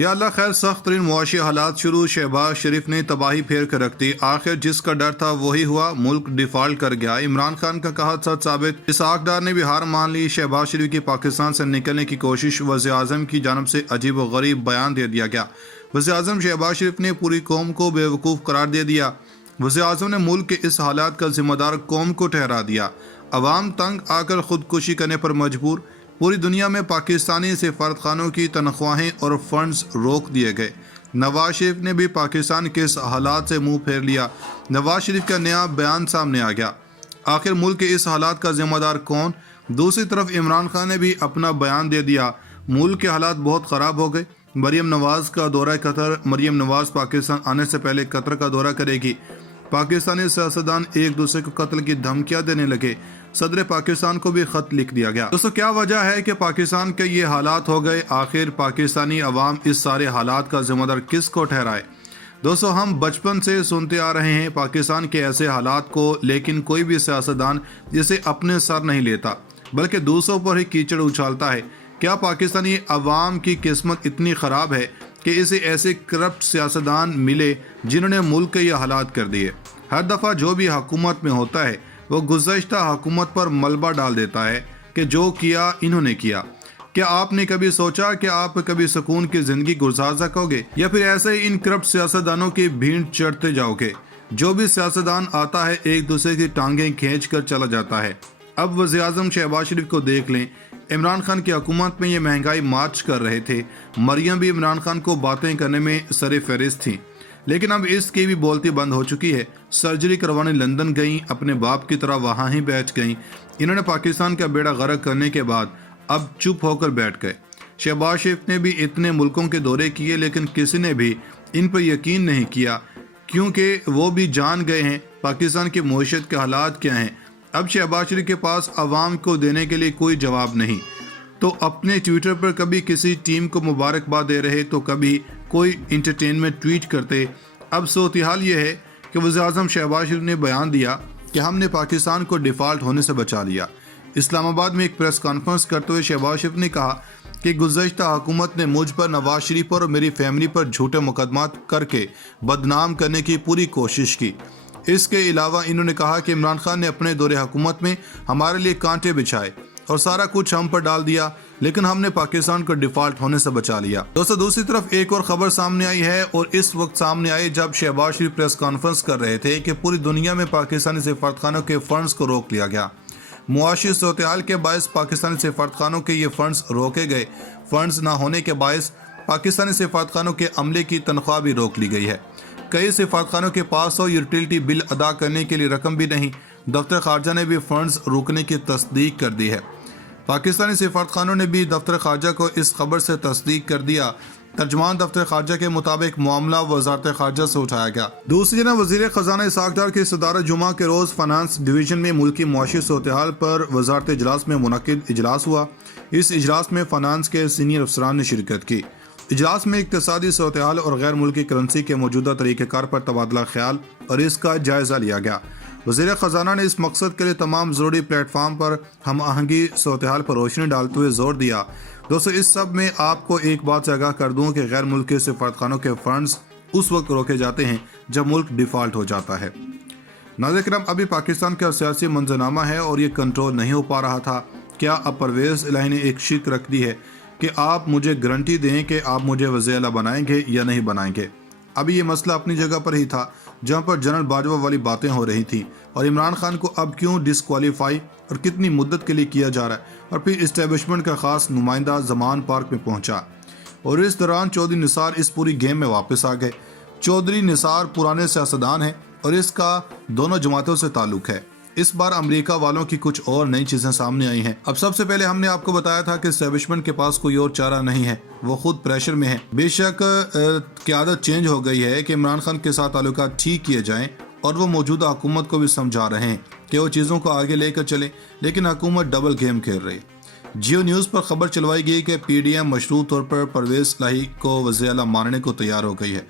یا اللہ خیر، سخت ترین معاشی حالات شروع، شہباز شریف نے تباہی پھیر کر رکھ دی، آخر جس کا ڈر تھا وہی ہوا، ملک ڈیفالٹ کر گیا، عمران خان کا کہا سچ ثابت، اسحاق ڈار نے بھی ہار مان لی، شہباز شریف کی پاکستان سے نکلنے کی کوشش، وزیر اعظم کی جانب سے عجیب و غریب بیان دے دیا گیا، وزیر اعظم شہباز شریف نے پوری قوم کو بے وقوف قرار دے دیا، وزیر اعظم نے ملک کے اس حالات کا ذمہ دار قوم کو ٹھہرا دیا، عوام تنگ آ کر خودکشی کرنے پر مجبور، پوری دنیا میں پاکستانی سفارتخانوں کی تنخواہیں اور فنڈز روک دیے گئے، نواز شریف نے بھی پاکستان کے اس حالات سے منہ پھیر لیا، نواز شریف کا نیا بیان سامنے آ گیا، آخر ملک کے اس حالات کا ذمہ دار کون؟ دوسری طرف عمران خان نے بھی اپنا بیان دے دیا، ملک کے حالات بہت خراب ہو گئے، مریم نواز کا دورہ قطر، مریم نواز پاکستان آنے سے پہلے قطر کا دورہ کرے گی، پاکستانی سیاستدان ایک دوسرے کو قتل کی دھمکیاں دینے لگے، صدر پاکستان کو بھی خط لکھ دیا گیا۔ دوستو کیا وجہ ہے کہ پاکستان کے یہ حالات ہو گئے؟ آخر پاکستانی عوام اس سارے حالات کا ذمہ دار کس کو ٹھہرائے؟ دوستو ہم بچپن سے سنتے آ رہے ہیں پاکستان کے ایسے حالات کو، لیکن کوئی بھی سیاستدان جسے اپنے سر نہیں لیتا بلکہ دوسروں پر ہی کیچڑ اچھالتا ہے۔ کیا پاکستانی عوام کی قسمت اتنی خراب ہے کہ اسے ایسے کرپٹ سیاستدان ملے جنہوں نے ملک کے یہ حالات کر دیے؟ ہر دفعہ جو بھی حکومت میں ہوتا ہے وہ گزشتہ حکومت پر ملبہ ڈال دیتا ہے کہ جو کیا انہوں نے کیا۔ کیا آپ نے کبھی سوچا کہ آپ کبھی سکون کی زندگی گزار سکو گے یا پھر ایسے ہی ان کرپٹ سیاستدانوں کی بھیڑ چڑھتے جاؤ گے؟ جو بھی سیاستدان آتا ہے ایک دوسرے کی ٹانگیں کھینچ کر چلا جاتا ہے۔ اب وزیر اعظم شہباز شریف کو دیکھ لیں، عمران خان کی حکومت میں یہ مہنگائی مارچ کر رہے تھے، مریم بھی عمران خان کو باتیں کرنے میں سر فہرست تھیں، لیکن اب اس کی بھی بولتی بند ہو چکی ہے، سرجری کروانے لندن گئیں، اپنے باپ کی طرح وہاں ہی بیٹھ گئیں، انہوں نے پاکستان کا بیڑا غرق کرنے کے بعد اب چپ ہو کر بیٹھ گئے۔ شہباز شریف نے بھی اتنے ملکوں کے دورے کیے لیکن کسی نے بھی ان پر یقین نہیں کیا، کیونکہ وہ بھی جان گئے ہیں پاکستان کی معیشت کے حالات کیا ہیں۔ اب شہباز شریف کے پاس عوام کو دینے کے لیے کوئی جواب نہیں، تو اپنے ٹویٹر پر کبھی کسی ٹیم کو مبارکباد دے رہے تو کبھی کوئی انٹرٹینمنٹ ٹویٹ کرتے۔ اب صورتحال یہ ہے کہ وزیر اعظم شہباز شریف نے بیان دیا کہ ہم نے پاکستان کو ڈیفالٹ ہونے سے بچا لیا۔ اسلام آباد میں ایک پریس کانفرنس کرتے ہوئے شہباز شریف نے کہا کہ گزشتہ حکومت نے مجھ پر، نواز شریف پر اور میری فیملی پر جھوٹے مقدمات کر کے بدنام کرنے کی پوری کوشش کی۔ اس کے علاوہ انہوں نے کہا کہ عمران خان نے اپنے دور حکومت میں ہمارے لیے کانٹے بچھائے اور سارا کچھ ہم پر ڈال دیا، لیکن ہم نے پاکستان کو ڈیفالٹ ہونے سے بچا لیا۔ دوستو دوسری طرف ایک اور خبر سامنے آئی ہے، اور اس وقت سامنے آئی جب شہباز شریف پریس کانفرنس کر رہے تھے کہ پوری دنیا میں پاکستانی سفارتخانوں کے فنڈز کو روک لیا گیا۔ معاشی صورتحال کے باعث پاکستانی سفارتخانوں کے یہ فنڈز روکے گئے، فنڈز نہ ہونے کے باعث پاکستانی سفارتخانوں کے عملے کی تنخواہ بھی روک لی گئی ہے۔ کئی سفارتخانوں کے پاس یوٹیلٹی بل ادا کرنے کے لیے رقم بھی نہیں، دفتر خارجہ نے بھی فنڈز روکنے کی تصدیق کر دی ہے۔ پاکستانی سفارتخانوں نے بھی دفتر خارجہ کو اس خبر سے تصدیق کر دیا۔ ترجمان دفتر خارجہ کے مطابق معاملہ وزارت خارجہ سے اٹھایا گیا۔ دوسری جانب وزیر خزانہ اسحاق ڈار کی صدارت جمعہ کے روز فنانس ڈویژن میں ملکی معاشی صورتحال پر وزارت اجلاس میں منعقد اجلاس ہوا۔ اس اجلاس میں فنانس کے سینئر افسران نے شرکت کی۔ اجلاس میں اقتصادی صورتحال اور غیر ملکی کرنسی کے موجودہ طریقہ کار پر تبادلہ خیال اور اس کا جائزہ لیا گیا۔ وزیر خزانہ نے اس مقصد کے لیے تمام ضروری پلیٹ فارم پر ہم آہنگی صورتحال پر روشنی ڈالتے ہوئے زور دیا۔ دوستو اس سب میں آپ کو ایک بات سے آگاہ کر دوں کہ غیر ملکی سفارتخانوں کے فنڈز اس وقت روکے جاتے ہیں جب ملک ڈیفالٹ ہو جاتا ہے۔ ناظرین کرام، ابھی پاکستان کا سیاسی منظرنامہ ہے اور یہ کنٹرول نہیں ہو پا رہا تھا۔ کیا اب پرویز الہی نے ایک شرط رکھ دی ہے کہ آپ مجھے گارنٹی دیں کہ آپ مجھے وزیر اعلیٰ بنائیں گے یا نہیں بنائیں گے؟ ابھی یہ مسئلہ اپنی جگہ پر ہی تھا جہاں پر جنرل باجوہ والی باتیں ہو رہی تھیں، اور عمران خان کو اب کیوں ڈسکوالیفائی اور کتنی مدت کے لیے کیا جا رہا ہے، اور پھر اسٹیبلشمنٹ کا خاص نمائندہ زمان پارک میں پہنچا، اور اس دوران چودھری نثار اس پوری گیم میں واپس آ گئے۔ چودھری نثار پرانے سیاستدان ہیں اور اس کا دونوں جماعتوں سے تعلق ہے۔ اس بار امریکہ والوں کی کچھ اور نئی چیزیں سامنے آئی ہیں۔ اب سب سے پہلے ہم نے آپ کو بتایا تھا کہ اسٹیبلشمنٹ کے پاس کوئی اور چارہ نہیں ہے، وہ خود پریشر میں ہے۔ بے شک قیادت چینج ہو گئی ہے کہ عمران خان کے ساتھ تعلقات ٹھیک کیے جائیں، اور وہ موجودہ حکومت کو بھی سمجھا رہے ہیں کہ وہ چیزوں کو آگے لے کر چلیں، لیکن حکومت ڈبل گیم کھیل رہی۔ جیو نیوز پر خبر چلوائی گئی کہ پی ڈی ایم مشروط طور پر پرویز الہی کو وزیر اعلیٰ ماننے کو تیار ہو گئی ہے۔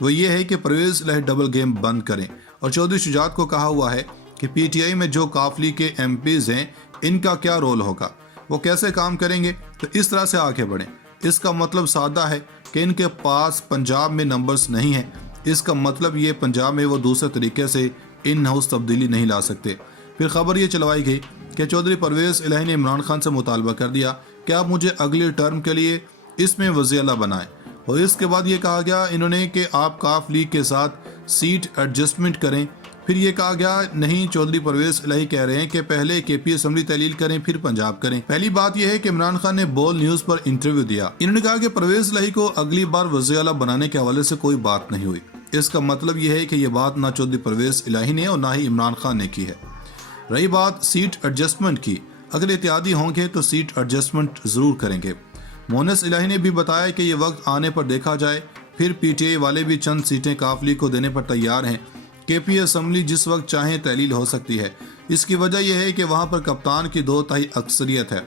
وہ یہ ہے کہ پرویز الہی ڈبل گیم بند کریں، اور چودھری شجاعت کو کہا ہوا ہے کہ پی ٹی آئی میں جو قافلی کے ایم پیز ہیں ان کا کیا رول ہوگا، وہ کیسے کام کریں گے، تو اس طرح سے آگے بڑھیں۔ اس کا مطلب سادہ ہے کہ ان کے پاس پنجاب میں نمبرز نہیں ہیں۔ اس کا مطلب یہ پنجاب میں وہ دوسرے طریقے سے ان ہاؤس تبدیلی نہیں لا سکتے۔ پھر خبر یہ چلوائی گئی کہ چودھری پرویز الہی نے عمران خان سے مطالبہ کر دیا کہ آپ مجھے اگلے ٹرم کے لیے اس میں وزیر اعلیٰ بنائیں، اور اس کے بعد یہ کہا گیا انہوں نے کہ آپ کاف لیگ کے ساتھ سیٹ ایڈجسٹمنٹ کریں۔ پھر یہ کہا گیا نہیں، چودھری پرویز الہی کہہ رہے ہیں کہ پہلے کے پی اسمبلی تحلیل کریں پھر پنجاب کریں۔ پہلی بات یہ ہے کہ عمران خان نے بول نیوز پر انٹرویو دیا، انہوں نے کہا کہ پرویز الہی کو اگلی بار وزیر اعلیٰ بنانے کے حوالے سے کوئی بات نہیں ہوئی۔ اس کا مطلب یہ ہے کہ یہ بات نہ چودھری پرویز الہی نے اور نہ ہی عمران خان نے کی ہے۔ رہی بات سیٹ ایڈجسٹمنٹ کی، اگر اتحادی ہوں گے تو سیٹ ایڈجسٹمنٹ ضرور کریں گے۔ مونس الہی نے بھی بتایا کہ یہ وقت آنے پر دیکھا جائے، پھر پی ٹی آئی والے بھی چند سیٹیں کاف لیگ کو دینے پر تیار ہیں۔ کے پی اسمبلی جس وقت چاہیں تحلیل ہو سکتی ہے، اس کی وجہ یہ ہے کہ وہاں پر کپتان کی 2/3 اکثریت ہے۔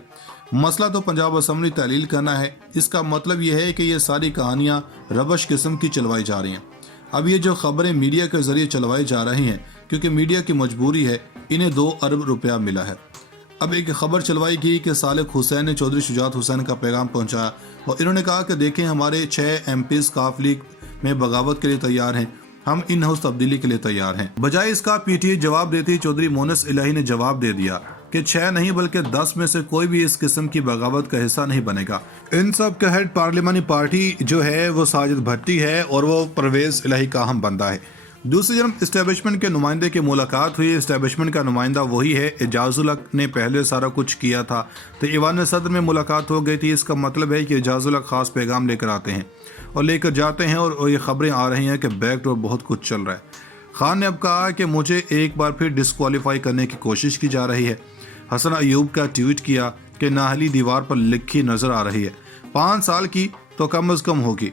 مسئلہ تو پنجاب اسمبلی تحلیل کرنا ہے۔ اس کا مطلب یہ ہے کہ یہ ساری کہانیاں ربش قسم کی چلوائی جا رہی ہیں۔ اب یہ جو خبریں میڈیا کے ذریعے چلوائی جا رہی ہیں، کیونکہ میڈیا کی مجبوری ہے، انہیں 2 ارب روپیہ ملا ہے۔ اب ایک خبر چلوائی گئی کہ صالح حسین نے چودھری شجاعت حسین کا پیغام پہنچایا اور انہوں نے کہا کہ دیکھیں ہمارے 6 ایم پیز کاف لیگ میں بغاوت کے لیے تیار ہیں، ہم ان ہاؤس تبدیلی کے لیے تیار ہیں۔ بجائے اس کا پی ٹی آئی جواب دیتی، چودھری مونس الہی نے جواب دے دیا کہ 6 نہیں بلکہ 10 میں سے کوئی بھی اس قسم کی بغاوت کا حصہ نہیں بنے گا۔ ان سب کا ہیڈ پارلیمانی پارٹی جو ہے وہ ساجد بھٹی ہے اور وہ پرویز الہی کا اہم بندہ ہے۔ دوسری جانب اسٹیبلشمنٹ کے نمائندے کی ملاقات ہوئی۔ اسٹیبلشمنٹ کا نمائندہ وہی ہے، اعجاز الحق نے پہلے سارا کچھ کیا تھا تو ایوان صدر میں ملاقات ہو گئی تھی۔ اس کا مطلب ہے کہ اعجاز الحق خاص پیغام لے کر آتے ہیں اور لے کر جاتے ہیں، اور یہ خبریں آ رہی ہیں کہ بیک ڈور بہت کچھ چل رہا ہے۔ خان نے اب کہا کہ مجھے ایک بار پھر ڈسکوالیفائی کرنے کی کوشش کی جا رہی ہے۔ حسن ایوب کا ٹویٹ کیا کہ نااہلی دیوار پر لکھی نظر آ رہی ہے، 5 سال کی تو کم از کم ہوگی۔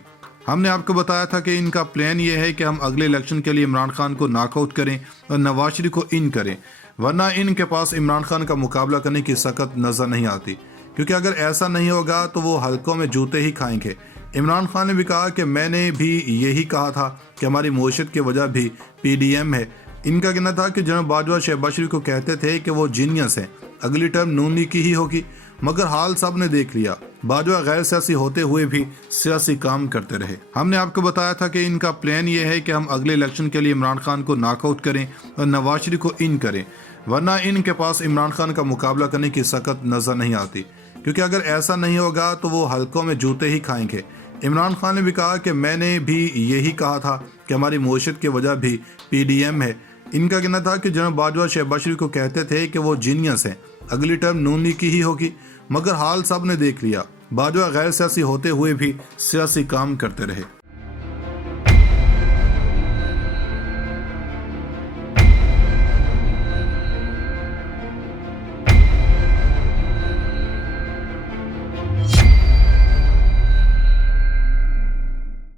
ہم نے آپ کو بتایا تھا کہ ان کا پلان یہ ہے کہ ہم اگلے الیکشن کے لیے عمران خان کو ناک آؤٹ کریں اور نواز شریف کو ان کریں، ورنہ ان کے پاس عمران خان کا مقابلہ کرنے کی سکت نظر نہیں آتی، کیونکہ اگر ایسا نہیں ہوگا تو وہ حلقوں میں جوتے ہی کھائیں گے۔ عمران خان نے بھی کہا کہ میں نے بھی یہی کہا تھا کہ ہماری معیشت کی وجہ بھی پی ڈی ایم ہے۔ ان کا کہنا تھا کہ جناب باجوہ شہباز شریف کو کہتے تھے کہ وہ جینیس ہیں، اگلی ٹرم نون لیگ کی ہی ہوگی، مگر حال سب نے دیکھ لیا، باجوہ غیر سیاسی ہوتے ہوئے بھی سیاسی کام کرتے رہے۔ ہم نے آپ کو بتایا تھا کہ ان کا پلان یہ ہے کہ ہم اگلے الیکشن کے لیے عمران خان کو ناک آؤٹ کریں اور نواز شریف کو ان کریں، ورنہ ان کے پاس عمران خان کا مقابلہ کرنے کی سکت نظر نہیں آتی، کیونکہ اگر ایسا نہیں ہوگا تو وہ حلقوں میں جوتے ہی کھائیں گے۔ عمران خان نے بھی کہا کہ میں نے بھی یہی کہا تھا کہ ہماری معیشت کی وجہ بھی پی ڈی ایم ہے۔ ان کا کہنا تھا کہ جناب باجوہ شہباز شریف کو کہتے تھے کہ وہ جینیس ہیں، اگلی ٹرم نون لیگ کی ہی ہوگی، مگر حال سب نے دیکھ لیا، باجوہ غیر سیاسی ہوتے ہوئے بھی سیاسی کام کرتے رہے۔